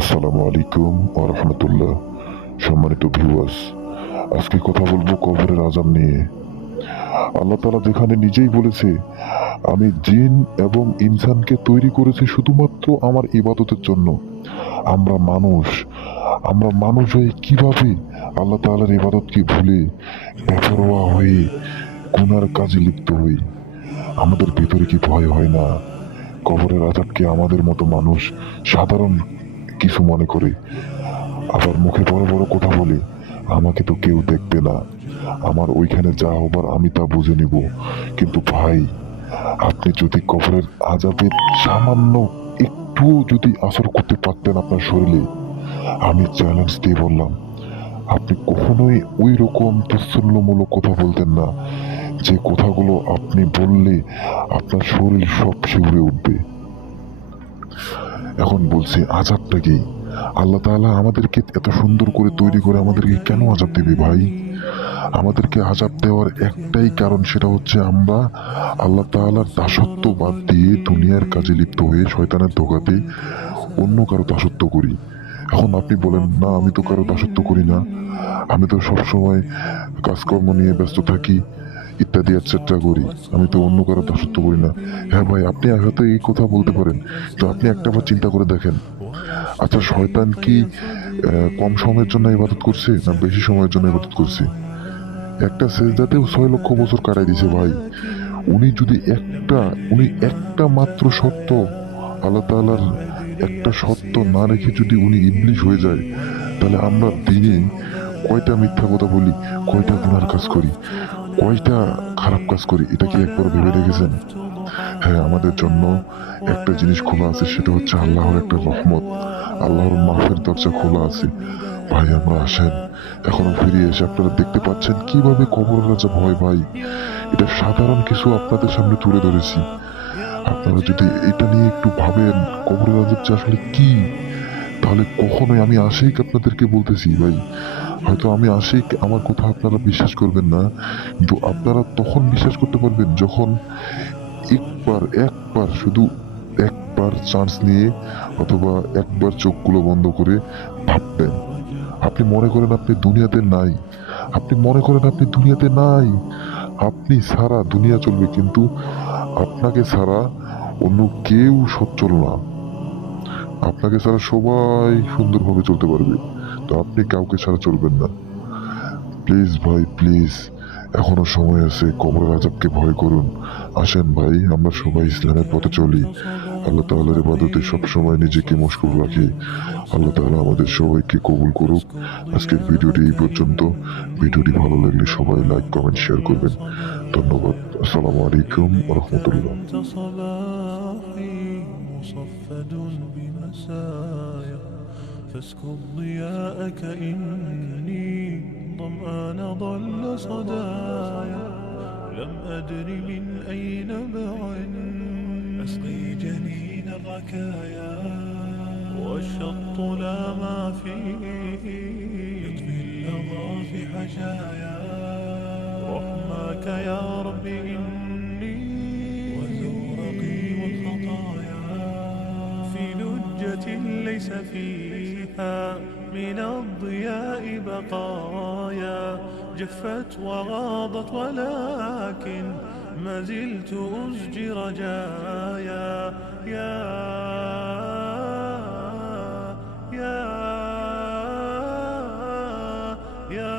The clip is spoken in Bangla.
আসসালামু আলাইকুম ওয়া রাহমাতুল্লাহ। সম্মানিত ভিউয়ার্স, আজকে কথা বলবো কবরের আযাব নিয়ে। আল্লাহ তাআলা যেখানে নিজেই বলেছে, আমি জিন এবং ইনসানকে তৈরি করেছি শুধুমাত্র আমার ইবাদতের জন্য। আমরা মানুষ আমরা মানুষ হয়ে কিভাবে আল্লাহ তাআলার ইবাদতকে ভুলে বেপরোয়া হয়ে গুনার কাজে লিপ্ত হই? আমাদের ভেতরে কি ভয় হয় না? কবরের আযাবকে আমাদের মতো মানুষ সাধারণ কিছু মনে করে, আবার মুখে বড় বড় কথা বলে, আমাকে তো কেউ দেখবে না, আমার ওইখানে যা হবার আমি তা বুঝে নিব। কিন্তু ভাই, আপনি যদি কবরের আযাবের সামান্য একটুও যদি আসর করতে পারতেন আপনার শরীরে, আমি চ্যালেঞ্জ দিয়ে বললাম, আপনি কখনোই ওই রকম তুচ্ছল্যমূলক কথা বলতেন না, যে কথাগুলো আপনি বললে আপনার শরীর সব শিউরে উঠবে। এখন বলছি আযাবটা কি? আল্লাহ তাআলা আমাদেরকে এত সুন্দর করে তৈরি করে আমাদেরকে কেন আযাব দেবে ভাই? আমাদেরকে আযাব দেওয়ার একটাই কারণ, সেটা হচ্ছে আমরা আল্লাহ তাআলার দাসত্ব বাদ দিয়ে দুনিয়ার কাজে লিপ্ত হয়ে শয়তানের ধোঁকাতে অন্য কারো দাসত্ব করি। এখন আপনি বলেন, না আমি তো কারো দাসত্ব করি না, আমি তো সবসময় কাজকর্ম নিয়ে ব্যস্ত থাকি, ইত্যাদি এটসেট্রা করি, আমি তো অন্য কারো দাসত্ব করি না। হ্যাঁ ভাই, আপনি হয়তো এই কথা বলতে পারেন, তো আপনি একটাবার চিন্তা করে দেখেন, আচ্ছা শয়তান কি কম সময়ের জন্য ইবাদত করছে না বেশি সময়ের জন্য ইবাদত করছে? একটা সেজদাতেও 6 লক্ষ বছর কাটাই দিছে ভাই। উনি একটা মাত্র শর্ত, আল্লাহ তাআলার একটা শর্ত না রেখে যদি উনি ইবলিশ হয়ে যায়, তাহলে আমরা দিনে কয়টা মিথ্যা কথা বলি, কয়টা গুনার কাজ করি, কয়টা খারাপ কাজ করি, এটা কি একবার ভেবে দেখেছেন? হ্যাঁ, আমাদের জন্য একটা জিনিস খোলা আছে, সেটা হচ্ছে আল্লাহর একটা রহমত, আল্লাহর মাফের দরজা খোলা আছে। ভাই আমরা আসেন, এখনো ফিরে এসে আপনারা দেখতে পাচ্ছেন কিভাবে কবরের আযাব হয় ভাই। এটা সাধারণ কিছু আপনাদের সামনে তুলে ধরেছি। আপনারা যদি এটা নিয়ে একটু ভাবেন কবরের আযাব যে আসলে কি, তাহলে কখনোই, আমি আশিক আপনাদেরকে বলতেছি ভাই, হয়তো আমি আশিক, আমার কথা আপনারা বিশ্বাস করবেন না, কিন্তু আপনারা তখন বিশ্বাস করতে পারবেন যখন একবার শুধু একবার চান্স নিয়ে, অথবা একবার চোখগুলো বন্ধ করে ভাববেন। আপনি মনে করেন আপনি দুনিয়াতে নাই, আপনি মনে করেন আপনি দুনিয়াতে নাই, আপনি ছাড়া দুনিয়া চলবে, কিন্তু আপনাকে ছাড়া অন্য কেউ সচ্ছল না, আপনাকে ছাড়া সবাই সুন্দরভাবে চলতে পারবে, তো আপনি কাউকে ছাড়া চলবেন না। প্লিজ ভাই প্লিজ, এখনো সময় আছে, কবরের আযাবকে ভয় করুন। আসেন ভাই, আমরা সবাই ইসলামের পথে চলি, আল্লাহ তাআলার ইবাদতে সবসময় নিজেকে মশগুল রাখি। আল্লাহ তাআলা আমাদের সবাইকে কবুল করুক। আজকের ভিডিওটি এই পর্যন্ত। ভিডিওটি ভালো লাগলে সবাই লাইক কমেন্ট শেয়ার করবেন। ধন্যবাদ। আসসালামু আলাইকুম ওয়া রাহমাতুল্লাহ। أنت صباحي مصفد بمسايا فاسكب ضياءك إني ظمآن ضل صدايا لم أدر من أي نبع أسقي جنين الركايا والشط لا ما فيه يطفي اللظى في حجايا رحماك يا رب إني وزورقي والخطايا في لجة ليس فيها من الضياء بقايا جفت وغاضت ولكن ما زلت أزجي رجايا يا يا يا